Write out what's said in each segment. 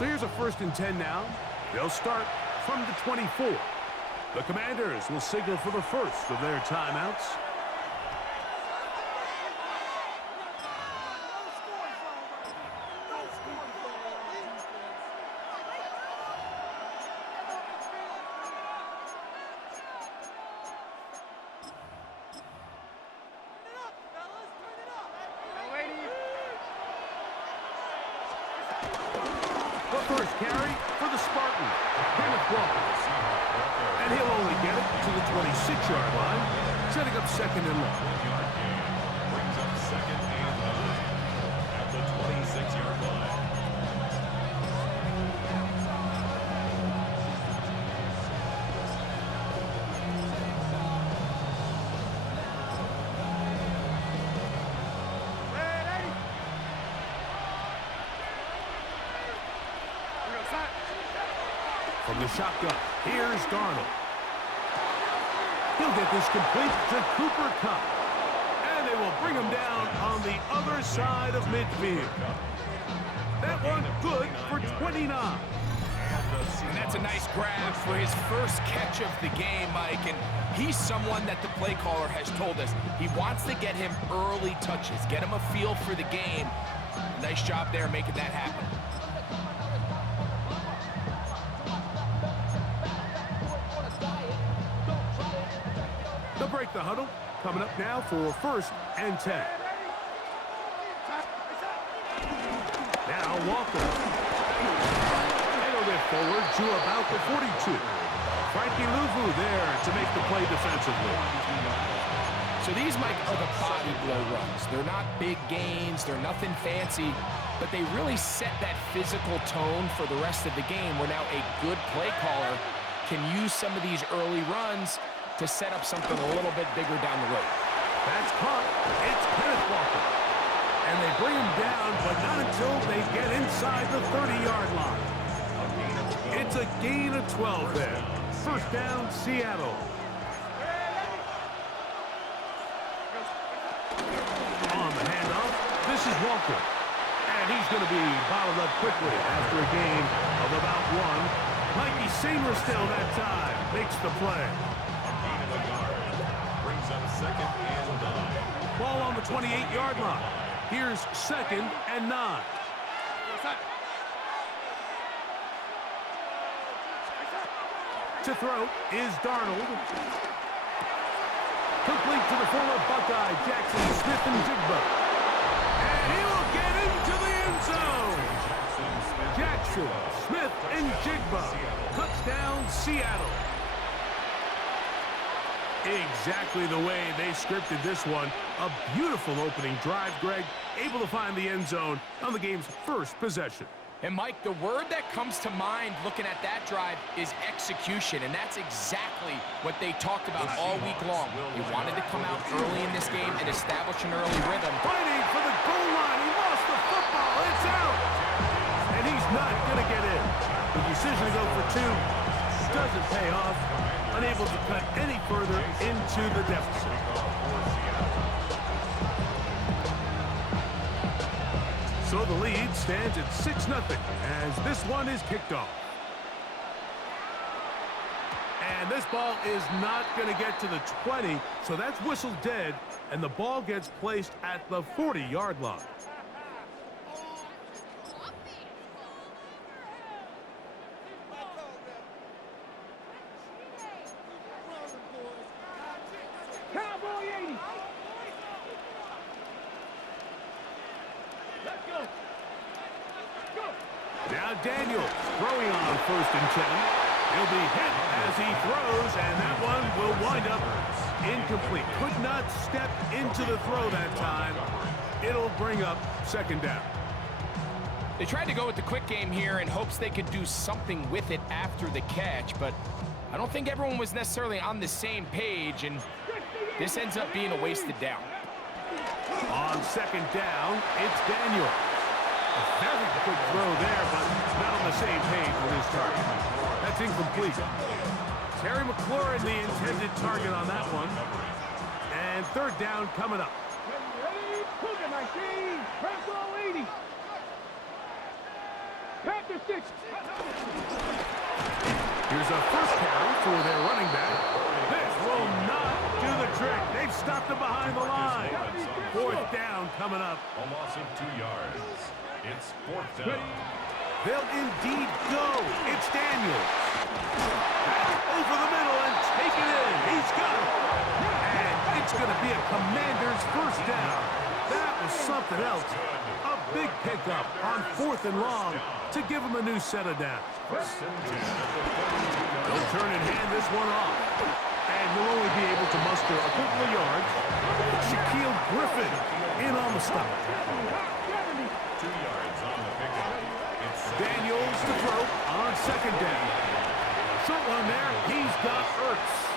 So here's a 1st and 10 now. They'll start from the 24. The Commanders will signal for the first of their timeouts. First carry for the Spartan, Kenneth Walker. And he'll only get it to the 26-yard line, setting up 2nd and long. Brings up 2nd and 9 at the 26-yard line. From the shotgun, here's Darnold. He'll get this complete to Cooper Kupp. And they will bring him down on the other side of midfield. That one good for 29. And that's a nice grab for his first catch of the game, Mike. And he's someone that the play caller has told us he wants to get him early touches, get him a feel for the game. Nice job there making that happen. They'll break the huddle. Coming up now for 1st and 10. Now Walker. And he'll get forward to about the 42. Frankie Louvu there to make the play defensively. So these, Mike, are the body blow runs. They're not big gains. They're nothing fancy. But they really set that physical tone for the rest of the game where now a good play caller can use some of these early runs to set up something a little bit bigger down the road. That's caught. It's Kenneth Walker. And they bring him down, but not until they get inside the 30-yard line. It's a gain of 12 there. 1st down, Seattle. On the handoff, this is Walker. And he's going to be bottled up quickly after a gain of about 1. Mikey Sainristil that time makes the play. Brings up 2nd and 9. Ball on the 28-yard line. Here's 2nd and 9. To throw is Darnold. Complete to the former Buckeye, Jackson Smith-Njigba. And he will get into the end zone. Jackson Smith-Njigba. Touchdown, Seattle. Exactly the way they scripted this one. A beautiful opening drive, Greg. Able to find the end zone on the game's first possession. And, Mike, the word that comes to mind looking at that drive is execution, and that's exactly what they talked about all week long. He wanted to come out early in this game and establish an early rhythm. Fighting for the goal line. He lost the football. It's out. And he's not going to get in. The decision to go for 2 doesn't pay off. Unable to cut any further into the deficit. So the lead stands at 6-0 as this one is kicked off. And this ball is not going to get to the 20, so that's whistled dead, and the ball gets placed at the 40-yard line. Now Daniels throwing on 1st and 10. He'll be hit as he throws, and that one will wind up incomplete. Could not step into the throw that time. It'll bring up 2nd down. They tried to go with the quick game here in hopes they could do something with it after the catch, but I don't think everyone was necessarily on the same page, and this ends up being a wasted down. On 2nd down, it's Daniels. A very quick throw there, but not on the same page with his target. That's incomplete. Terry McLaurin, the intended target on that one. And 3rd down coming up. Here's a first carry for their running back. This will not do the trick. They've stopped him behind the line. Fourth down coming up. A loss of 2 yards. It's fourth down. They'll indeed go. It's Daniels. That's over the middle and take it in. He's got it. And it's going to be a Commander's first down. That was something else. A big pickup on 4th and long to give him a new set of downs. They'll turn and hand this one off. And he'll only be able to muster a couple of yards. Shaquille Griffin in on the stop. 2 yards on the pickup. Daniels to throw on 2nd down. Short one there. He's got Ertz.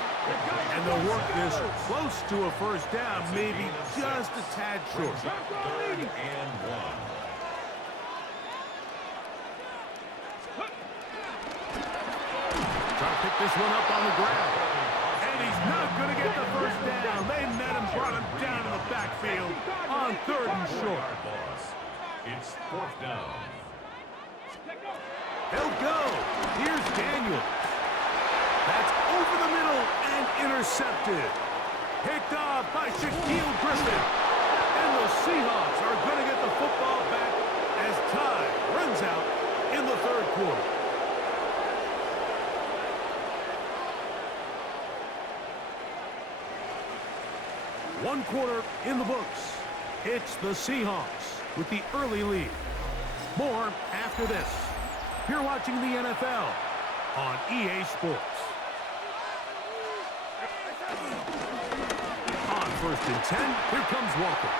And they'll work this close to a first down, maybe just a tad short. 3rd and 1. Trying to pick this one up on the ground. And he's not going to get the first down. They met him, brought him down in the backfield on 3rd and short. It's 4th down. They'll go. Here's Daniels. That's over the middle and intercepted. Picked off by Shaquille Griffin. And the Seahawks are going to get the football back as time runs out in the 3rd quarter. One quarter in the books. It's the Seahawks with the early lead. More after this. You're watching the NFL on EA Sports. On 1st and 10, here comes Walker.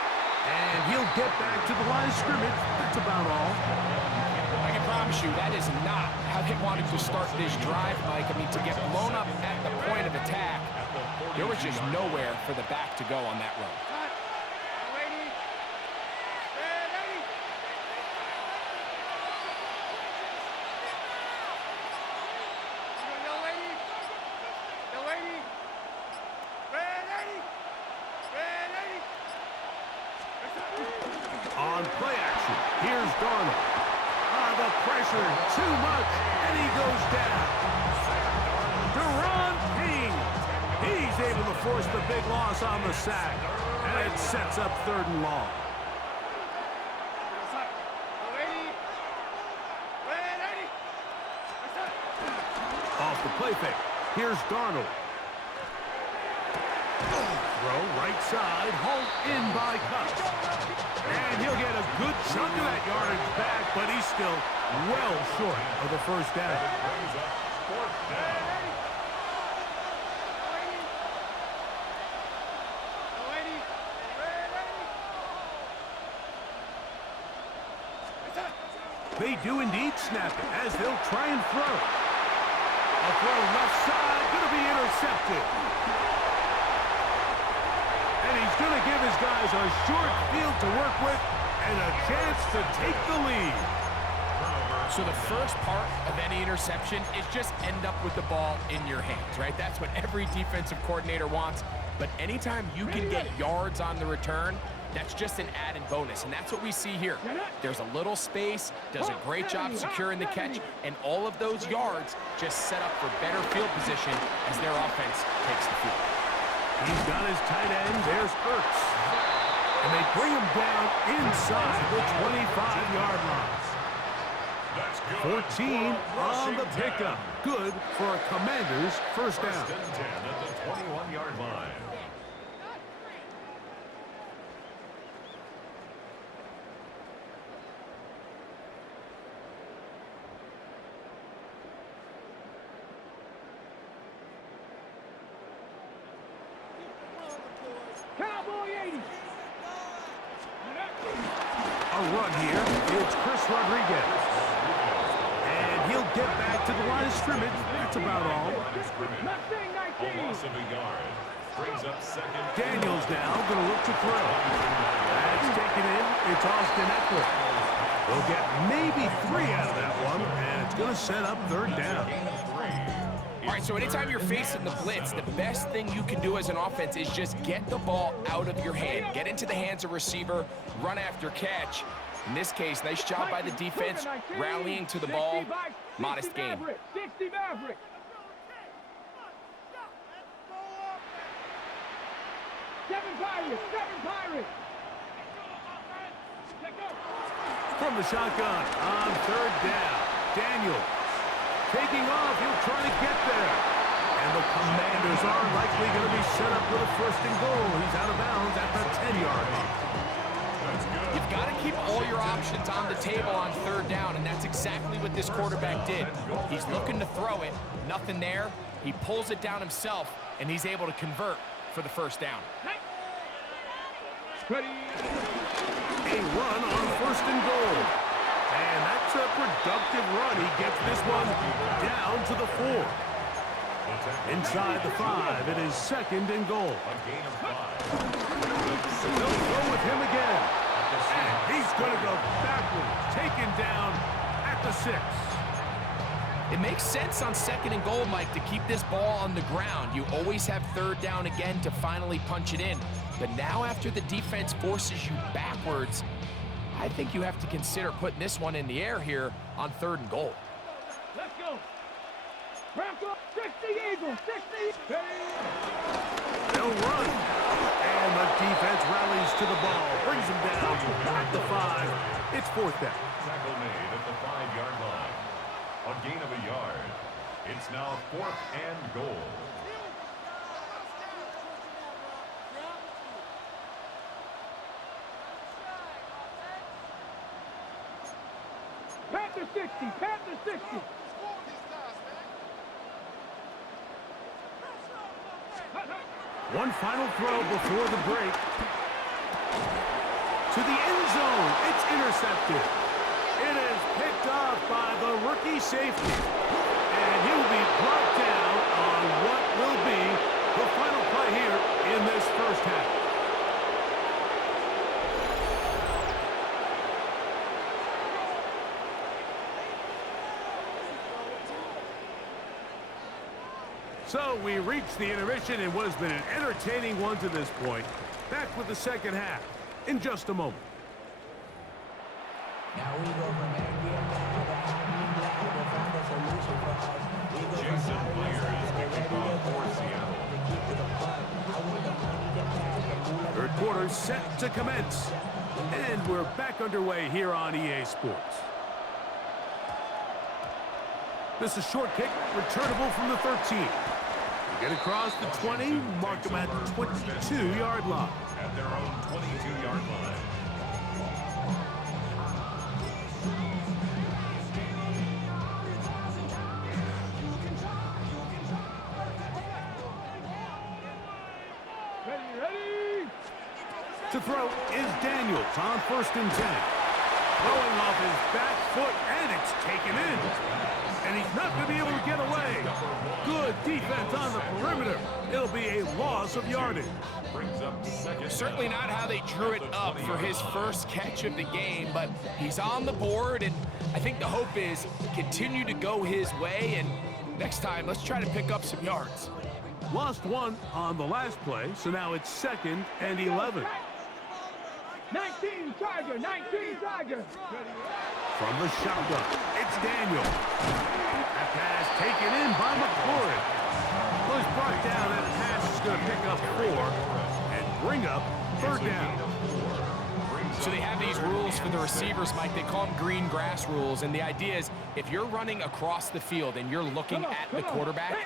And he'll get back to the line of scrimmage. That's about all. I can promise you that is not how they wanted to start this drive, Mike. I mean, to get blown up at the point of attack, there was just nowhere for the back to go on that run. On play action, here's Darnold. The pressure, too much, and he goes down. Deron King. He's able to force the big loss on the sack, and it sets up 3rd and long. Off the play fake, here's Darnold. Throw right side, hauled in by Cups. And he'll get a good chunk of that yardage back, but he's still well short of the first down. They do indeed snap it as they'll try and throw. A throw left side, going to be intercepted. And he's going to give his guys a short field to work with and a chance to take the lead. So the first part of any interception is just end up with the ball in your hands, right? That's what every defensive coordinator wants. But anytime you can get yards on the return, that's just an added bonus, and that's what we see here. There's a little space, does a great job securing the catch, and all of those yards just set up for better field position as their offense takes the field. He's got his tight end. There's Ertz. And they bring him down inside the 25-yard line. 14 on the pickup. Good for a Commander's first down. 1st and 10 at the 21-yard line. A run here. It's Chris Rodriguez. And he'll get back to the line of scrimmage. That's about all. A loss of a yard. Brings up 2nd. Daniels now going to look to throw. That's taken in. It's Austin Eckler. They'll get maybe 3 out of that one, and it's going to set up 3rd down. All right, so anytime you're facing the blitz, the best thing you can do as an offense is just get the ball out of your hand. Get into the hands of receiver, run after catch. In this case, nice job by the defense, rallying to the ball. Modest gain. 60 Maverick. Seven Pirates. From the shotgun on third down. Daniels taking off. He'll try to get there. And the Commanders are likely going to be set up with a first and goal. He's out of bounds at the 10-yard line. You've got to keep all your options on the table on third down, and that's exactly what this quarterback did. He's looking to throw it. Nothing there. He pulls it down himself, and he's able to convert for the first down. Ready. A run on first and goal. And that's a productive run. He gets this one down to the 4. Inside the 5, it is second and goal. A gain of 5. They'll go with him again. And he's going to go backwards, taken down at the 6. It makes sense on second and goal, Mike, to keep this ball on the ground. You always have third down again to finally punch it in. But now after the defense forces you backwards, I think you have to consider putting this one in the air here on third and goal. Let's go. Bronco, 60 Eagles, 60. They'll run. And the defense rallies to the ball, brings him down at the 5. It's fourth down. Tackle made at the 5-yard line. A gain of a yard. It's now 4th and goal. Panther 60. One final throw before the break. To the end zone. It's intercepted. It is picked off by the rookie safety. And he'll be brought down on what will be the final play here in this first half. So we reach the intermission in what has been an entertaining one to this point. Back with the second half in just a moment. Now we go from Indian to find a solution for us. Jason Myers kicking off for Seattle. Third quarter set to commence. And we're back underway here on EA Sports. This is a short kick, returnable from the 13. Get across the 20, mark them at the 22-yard line. At their own 22-yard line. Ready. To throw is Daniels on 1st and 10. Throwing off his back foot, and it's taken in. And he's not going to be able to get away. Good defense on the perimeter. It'll be a loss of yardage. Brings up second. Certainly not how they drew it up for his first catch of the game, but he's on the board, and I think the hope is continue to go his way, and next time, let's try to pick up some yards. Lost one on the last play, so now it's 2nd and 11. 19 Tiger. From the shotgun, it's Daniels. That pass taken in by McLaurin. Well, he's brought down. That pass is going to pick up 4 and bring up third down. So they have these rules for the receivers, Mike. They call them green grass rules, and the idea is if you're running across the field and you're looking at the quarterback,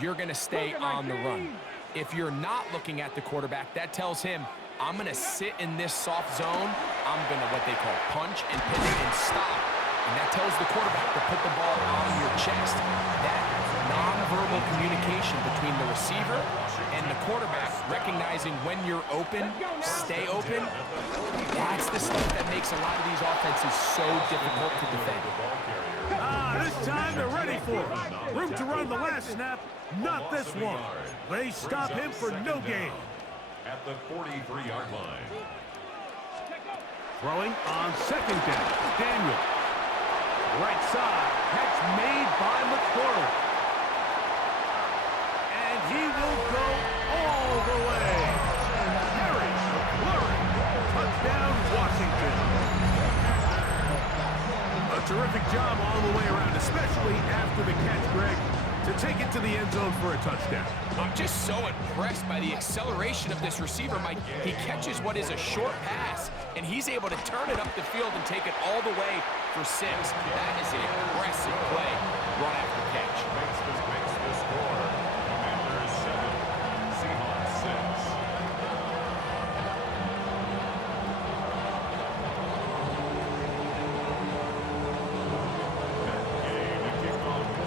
you're going to stay on the run. If you're not looking at the quarterback, that tells him, I'm going to sit in this soft zone. I'm going to what they call punch and pivot and stop. And that tells the quarterback to put the ball on your chest. That nonverbal communication between the receiver and the quarterback, recognizing when you're open, stay open, that's the stuff that makes a lot of these offenses so difficult to defend. This time they're ready for it. Room to run the last snap, not this one. They stop him for no gain. At the 43-yard line. Throwing on 2nd down, Daniel. Right side, catch made by McLaurin. And he will go all the way. Harry McLaurin, touchdown Washington. Terrific job all the way around, especially after the catch, Greg, to take it to the end zone for a touchdown. I'm just so impressed by the acceleration of this receiver, Mike. He catches what is a short pass, and he's able to turn it up the field and take it all the way for 6. That is an impressive play, run after catch. Makes the score. Commanders 7, Seahawks 6.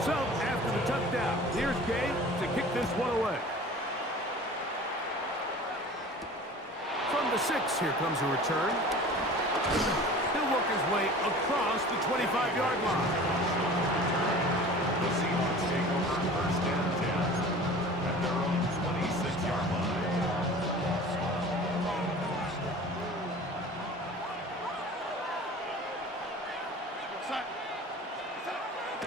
So, after the touchdown, here's Gay to kick this one away. From the 6, here comes a return. He'll work his way across the 25-yard line. The Seahawks take over first and 10 at their own 26-yard line.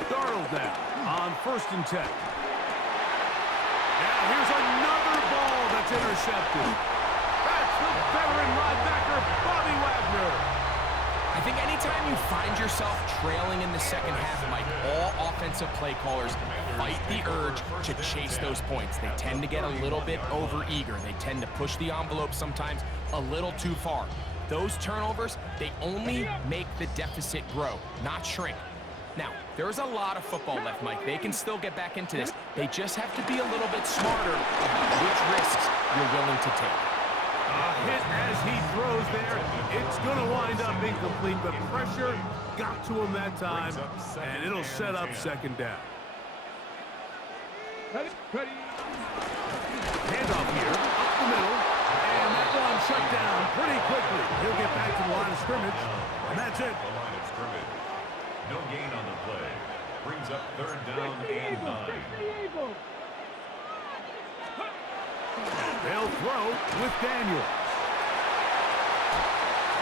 Darnold now on first and 10. Now here's another ball that's intercepted. That's the veteran linebacker, Bobby Wagner. I think anytime you find yourself trailing in the second half, Mike, all offensive play callers fight the urge to chase those points. They tend to get a little bit over-eager. They tend to push the envelope sometimes a little too far. Those turnovers, they only make the deficit grow, not shrink. Now, there's a lot of football left, Mike. They can still get back into this. They just have to be a little bit smarter about which risks you're willing to take. A hit as he throws there. It's going to wind up incomplete, but pressure got to him that time, and it'll set up second down. Ready. Handoff here, up the middle, and that one shut down pretty quickly. He'll get back to the line of scrimmage, and that's it. The line of scrimmage. No gain on the play. Brings up third down and 9. They'll throw with Daniels.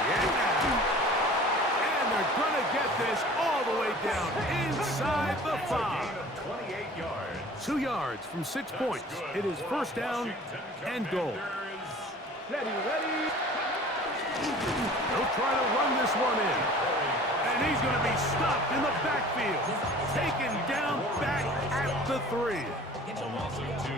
Yeah. And they're going to get this all the way down inside the 5. 28 yards. 2 yards from 6 points. It is first down and goal. Ready. They'll try to run this one in. And he's going to be stopped in the backfield. Taken down back at the 3.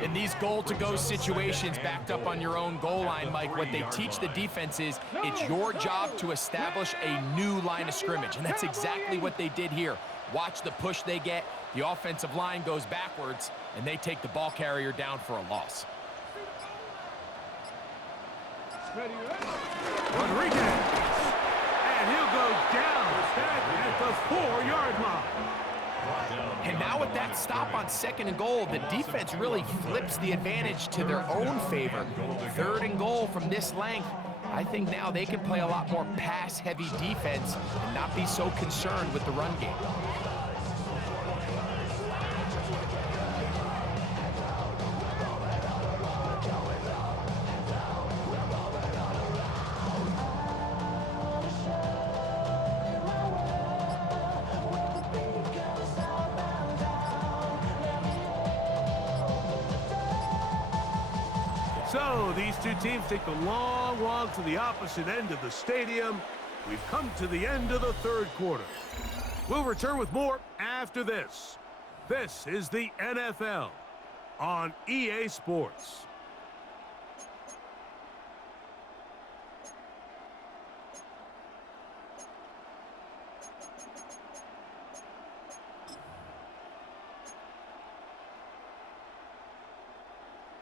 In these goal-to-go situations, backed up on your own goal line, Mike, what they teach the defense is it's your job to establish a new line of scrimmage, and that's exactly what they did here. Watch the push they get. The offensive line goes backwards, and they take the ball carrier down for a loss. Rodriguez. And he'll go down back at the 4-yard line. And now with that stop on second and goal, the defense really flips the advantage to their own favor. Third and goal from this length. I think now they can play a lot more pass-heavy defense and not be so concerned with the run game. So these two teams take the long walk to the opposite end of the stadium. We've come to the end of the third quarter. We'll return with more after this. This is the NFL on EA Sports.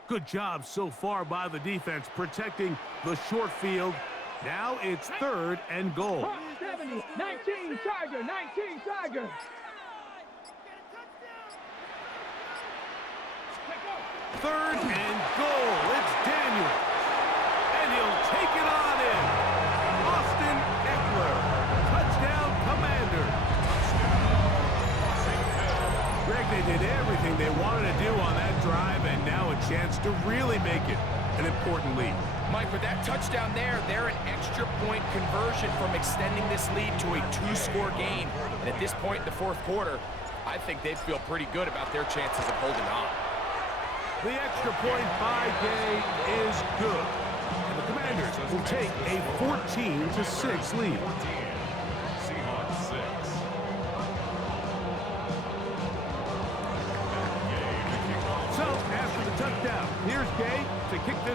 Good job so far by the defense protecting the short field. Now it's third and goal. 70, 19 Tiger, 19 Tiger. Third and goal. It's Daniels. And he'll take it on in. Austin Eckler. Touchdown, Commanders. Greg, they did everything they wanted to do on that drive, and now a chance to really make it an important lead. Mike, with that touchdown there, they're an extra point conversion from extending this lead to a 2-score game. And at this point in the fourth quarter, I think they'd feel pretty good about their chances of holding on. The extra point by Gay is good. And the Commanders will take a 14-6 lead. Seahawks 6.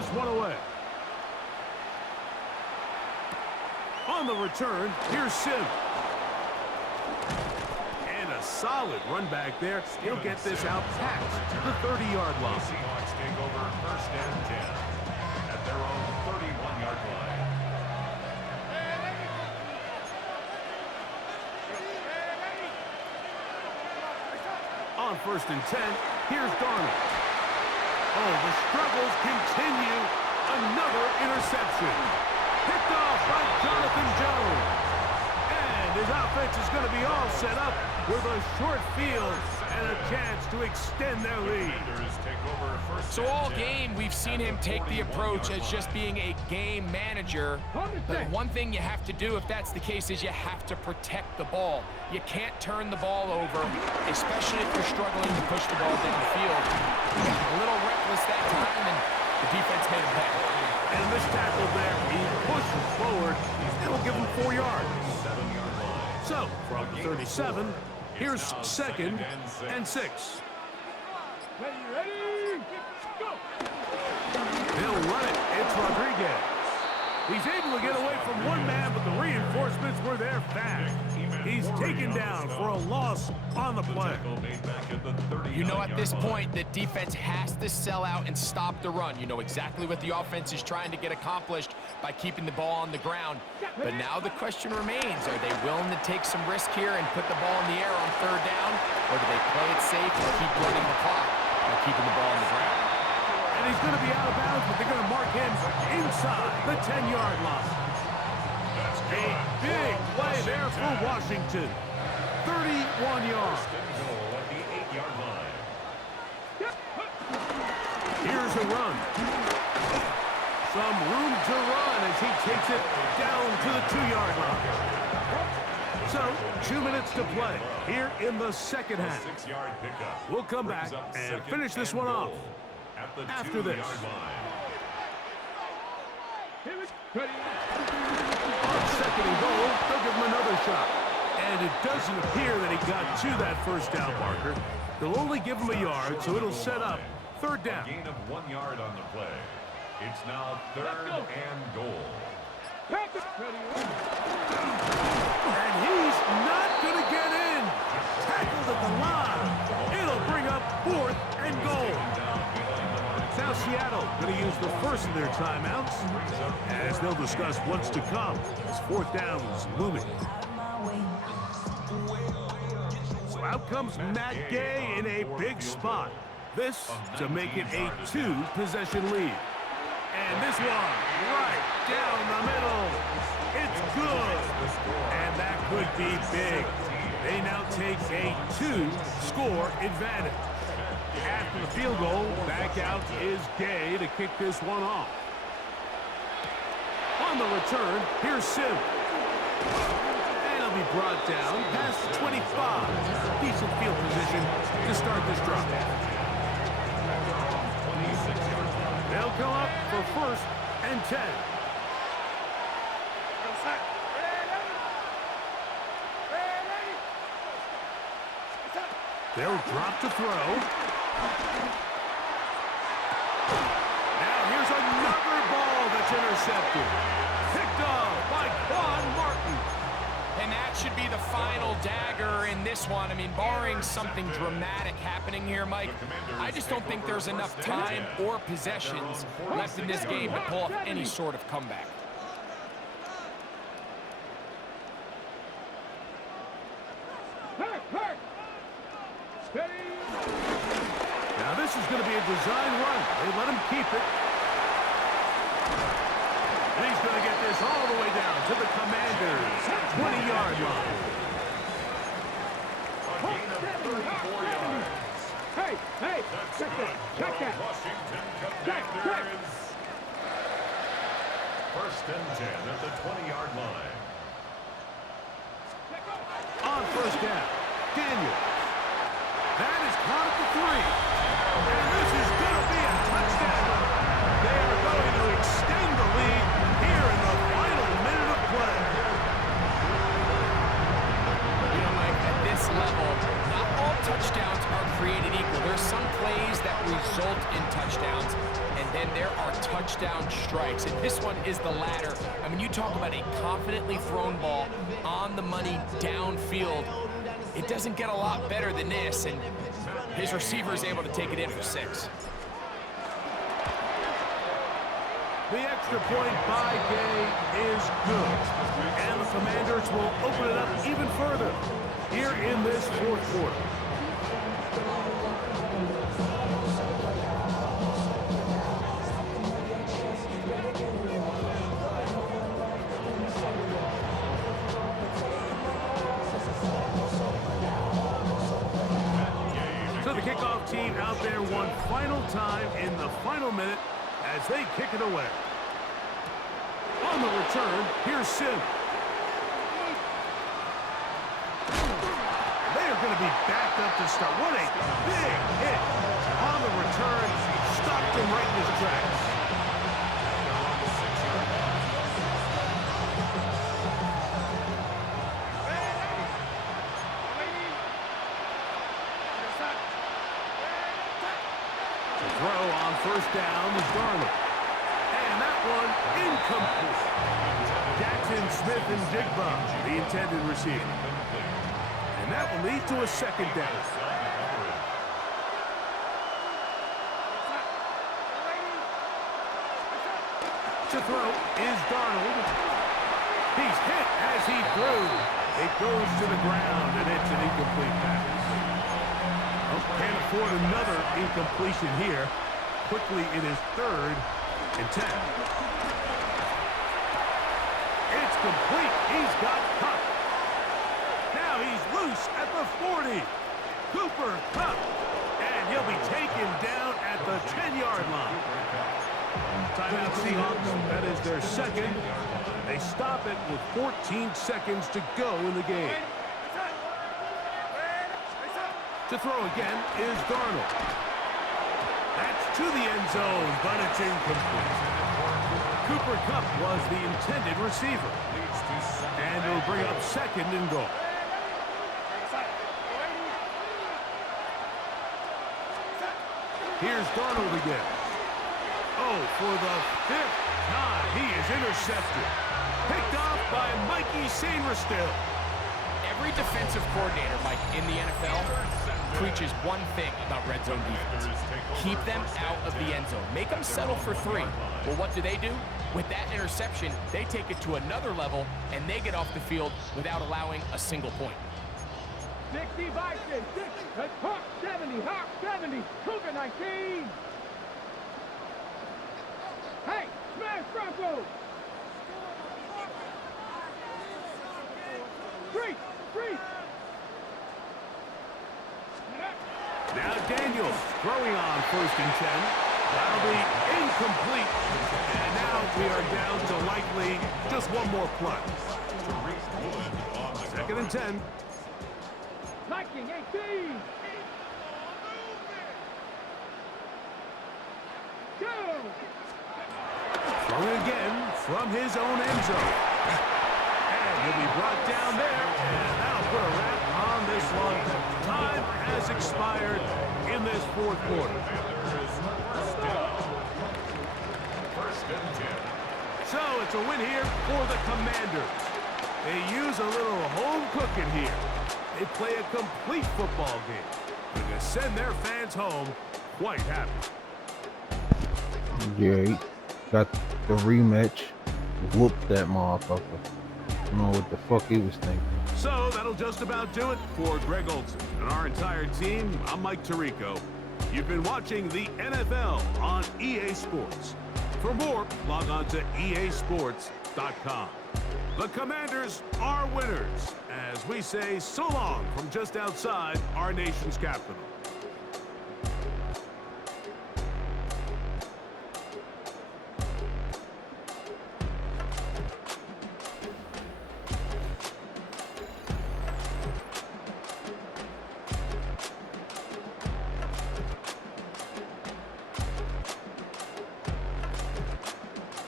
this one away. On the return, here's Sim. And a solid run back there. He'll get this out past the 30-yard line. The Seahawks take over 1st and 10 at their own 31-yard line. On 1st and 10, here's Darnold. Oh, the struggles continue. Another interception. Picked off by Jonathan Jones. And his offense is going to be all set up with a short field and a chance to extend their lead. So all game, we've seen him take the approach as just being a game manager. But one thing you have to do if that's the case is you have to protect the ball. You can't turn the ball over, especially if you're struggling to push the ball downfield. He got a little reckless that time, and the defense made him pay. And this tackle there, he pushes forward. It'll give him 4 yards. So, from the 37, here's 2nd and 6. Ready, go! They'll run it. It's Rodriguez. He's able to get away from one man, but the reinforcements were there fast. He's taken down for a loss on the play. You know at this point, the defense has to sell out and stop the run. You know exactly what the offense is trying to get accomplished by keeping the ball on the ground. But now the question remains, are they willing to take some risk here and put the ball in the air on 3rd down? Or do they play it safe and keep running the clock by keeping the ball on the ground? And he's going to be out of bounds, but they're going to mark him inside the 10-yard line. A big play there for Washington. 31 yards. At the 8-yard line. Here's a run. Some room to run as he takes it down to the 2-yard line. So, 2 minutes to play here in the second half. 6-yard pickup. We'll come back and finish this one off after this. Ready, On 2nd and goal, they'll give him another shot. And it doesn't appear that he got to that 1st down marker. They'll only give him a yard, so it'll set up 3rd down. Gain of 1 yard on the play. It's now 3rd and goal. And he's not going to get in. Tackled at the line. It'll bring up 4th and goal. Now Seattle going to use the first of their timeouts as they'll discuss what's to come as 4th down is looming. So out comes Matt Gay in a big spot. This to make it a 2-possession lead. And this one right down the middle. It's good. And that could be big. They now take a 2-score advantage. After the field goal, back out is Gay to kick this one off. On the return, here's Sim. And he'll be brought down past 25. Decent field position to start this drive. They'll come up for 1st and 10. They'll drop to throw. Now here's another ball that's intercepted. Picked off by Quan Martin. And that should be the final dagger in this one. I mean, barring something dramatic happening here, Mike, I just don't think there's enough time or possessions left in this game to pull off any sort of comeback. Now this is going to be a design run. They let him keep it. And he's going to get this all the way down to the Commanders' 20-yard line. A gain of 34 yards. Hey, check that, check that. Washington Check. Commanders. 1st and 10 at the 20-yard line. On 1st down, Daniel. That is caught at the 3. And this is going to be a touchdown. They are going to extend the lead here in the final minute of play. You know, Mike, at this level, not all touchdowns are created equal. There's some plays that result in touchdowns, and then there are touchdowns down strikes, and this one is the latter. I mean, you talk about a confidently thrown ball on the money downfield. It doesn't get a lot better than this, and his receiver is able to take it in for 6. The extra point by Gay is good. And the Commanders will open it up even further here in this fourth quarter. So the kickoff team out there one final time in the final minute as they kick it away. On the return, here's Sim. They are going to be backed up to start. What a big hit. On the return, stopped him right in his tracks. The throw on first down is Darnold. And that one incomplete. Jackson, Smith, and Jigba, the intended receiver. And that will lead to a second down. To throw is Darnold. He's hit as he threw. It goes to the ground, and it's an incomplete pass. Oh, can't afford another incompletion here. Quickly, it is 3rd and 10. It's complete. He's got Kupp. Now he's loose at the 40. Cooper Kupp. And he'll be taken down at the 10-yard line. Timeout Seahawks. That is their second. They stop it with 14 seconds to go in the game. To throw again is Darnold. That's to the end zone, but it's incomplete. Cooper Kupp was the intended receiver. And it'll bring up 2nd and goal. Here's Darnold again. Oh, for the 5th time, he is intercepted. Picked off by Mikey Sainristil. Every defensive coordinator, Mike, in the NFL preaches one thing about red zone defense. Keep them out of the end zone. Make them settle for 3. Well, what do? With that interception, they take it to another level, and they get off the field without allowing a single point. 60 Vikings, 60, Hawk 70, Hawk 70, Cougar 19. Hey, smash Broncos. 3. Now Daniels throwing on 1st and 10. That'll be incomplete. And now we are down to likely just one more play. 2nd and 10. Viking 18. Go. Throwing again from his own end zone. And he'll be brought down there. And that'll put a wrap on this one. Time has expired in this fourth quarter. So it's a win here for the Commanders. They use a little home cooking here. They play a complete football game. And they send their fans home quite happy. Yeah, he got the rematch. Whooped that motherfucker. I don't know what the fuck he was thinking. So that'll just about do it for Greg Olson and our entire team. I'm Mike Tirico. You've been watching the NFL on EA Sports. For more, log on to easports.com. The Commanders are winners, as we say so long from just outside our nation's capital.